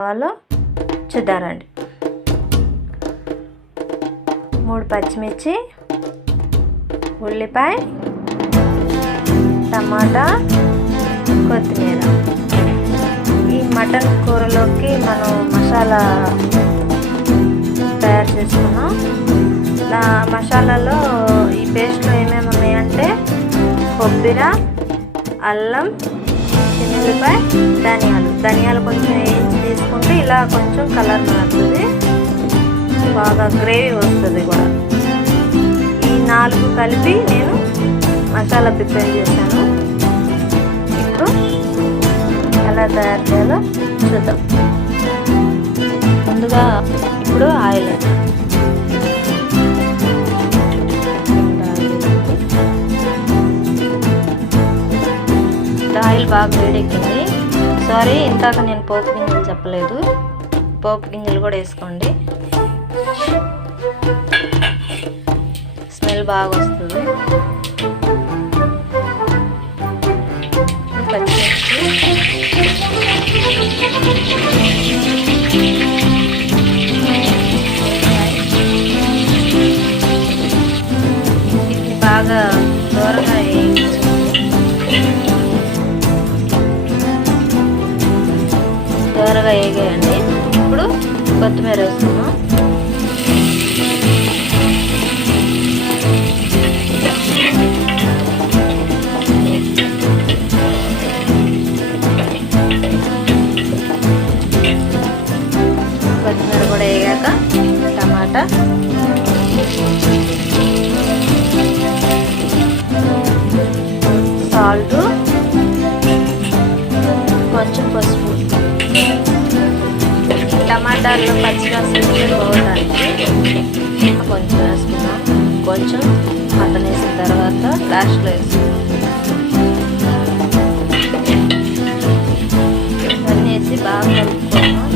కావాలో చూద్దారండి మూడు పచ్చిమిర్చి ఉల్లిపాయ టమాటా కొత్తిమీర. ఈ మటన్ కూరలోకి మనం మసాలా తయారు చేసుకున్నాం. నా మసాలాలో ఈ పేస్ట్లో ఏమేమి ఉన్నాయంటే కొబ్బరి అల్లం చిన్నుల్లిపాయ ధనియాలు. ధనియాలు కొంచెం వేయించి తీసుకుంటే ఇలా కొంచెం కలర్ మారుతుంది. బాగా గ్రేవీ వస్తుంది కూడా. ఈ నాలుగు కలిపి నేను మసాలా ప్రిపేర్ చేశాను. ఇప్పుడు ఎలా తయారు చేయాలో చూద్దాం. ముందుగా ఇప్పుడు ఆయిల్ ఆయిల్ బాగా వేడెక్కింది. సారీ ఇందాక నేను పోపు గింజలు చెప్పలేదు. పోపు గింజలు కూడా వేసుకోండి. స్మెల్ బాగా వస్తుంది. పచ్చిమిర్చి. దూరగా వేగాయండి ఇప్పుడు కొత్తిమీర వేసుకున్నాం కొత్తిమీర కూడా వేగాక టమాటా. సాల్ట్. కొంచెం పసుపు. టమాటాలు పచ్చిగా పోవడానికి కొంచెం వేసుకున్నాం కొంచెం మటన్ వేసిన తర్వాత లాస్ట్లో వేసుకున్నాం ఇవన్నీ వేసి బాగా కలుపుకున్నాం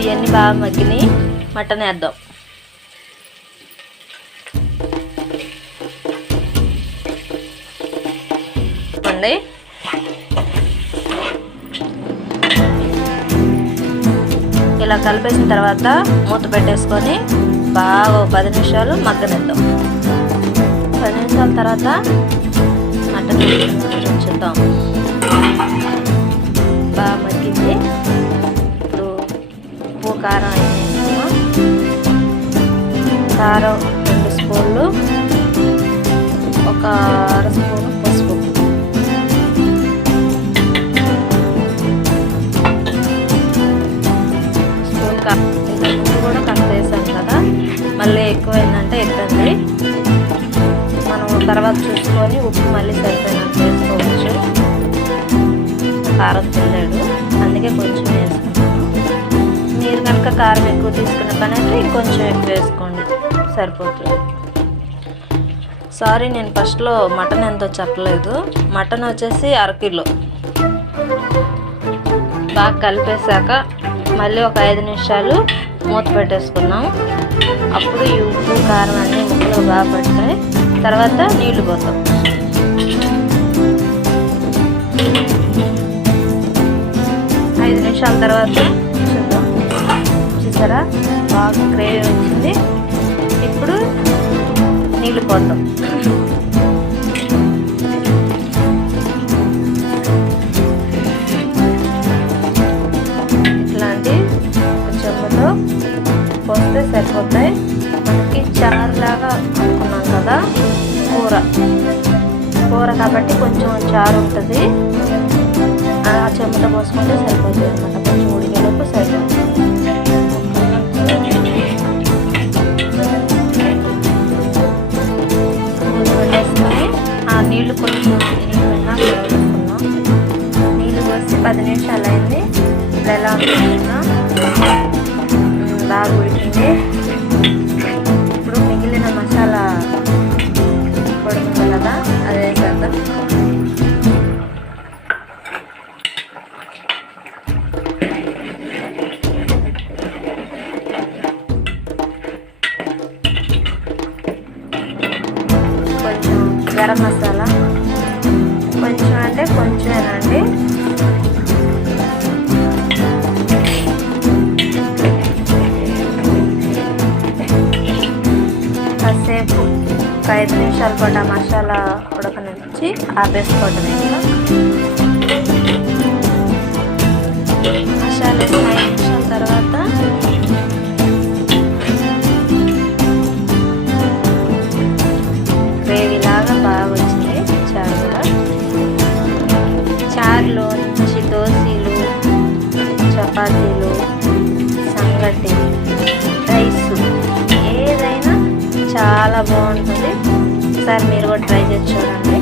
ఇవన్నీ బాగా మగ్గినాయి. మటన్ వేద్దాం. అండి ఇలా కలిపేసిన తర్వాత మూత పెట్టేసుకొని బాగా పది నిమిషాలు మగ్గనిద్దాం. పది నిమిషాల తర్వాత మటన్ చూద్దాం బాగా మగ్గింది. ఇప్పుడు ఉప్పు కారం కారం రెండు స్పూన్లు. ఒక అర స్పూను కూడా కట్ వేసాను కదా. మళ్ళీ ఎక్కువైందంటే ఎక్కండి మనం తర్వాత చూసుకొని ఉప్పు మళ్ళీ సరిపోయినంత వేసుకోవచ్చు కారం తిన్నాడు అందుకే కొంచెం వేసుకుంటాను మీరు కనుక కారం ఎక్కువ తీసుకున్న పని అయితే ఇంకొంచెం ఎక్కువ వేసుకోండి. సరిపోతుంది. సారీ నేను ఫస్ట్లో మటన్ ఎంతో చెప్పలేదు. మటన్ వచ్చేసి అరకిలో. బాగా కలిపేశాక మళ్ళీ ఒక ఐదు నిమిషాలు మూత పెట్టేసుకున్నాం. అప్పుడు ఈ ఉప్పు కారం అన్నీ ముక్కలు బాగా పడతాయి. తర్వాత నీళ్ళు పోతాం. ఐదు నిమిషాల తర్వాత చూద్దాం. చూసారా? బాగా గ్రేవీ వచ్చింది. ఇప్పుడు నీళ్ళు పోతాం. కదా కూర. కూర కాబట్టి కొంచెం చారు ఉంటుంది. ఆ చెమట పోసుకుంటే సరిపోతుంది అనమాట కొంచెం ఉడికేలోపు సరిపోతుంది. మూత పెట్టేసుకొని ఆ నీళ్ళు కొంచెం వేసుకున్నాం నీళ్ళు పోసి పది నిమిషాలు అయింది. ఇప్పుడు ఎలా ఉంటుందా బాగా ఉడికింది. Nada, a ver, más tarde. Masala ఉడకనిచ్చి ఆపేసుకోవటం ఇంకా మసాలా వేసిన ఐదు నిమిషాల తర్వాత గ్రేవీలాగా బాగా వచ్చింది చారు కూడా చారులో నుంచి దోశలు చపాతీలు సంగటి రైస్ ఏదైనా చాలా బాగుంటుంది. ఒకసారి మీరు కూడా ట్రై చేసి చూడండి.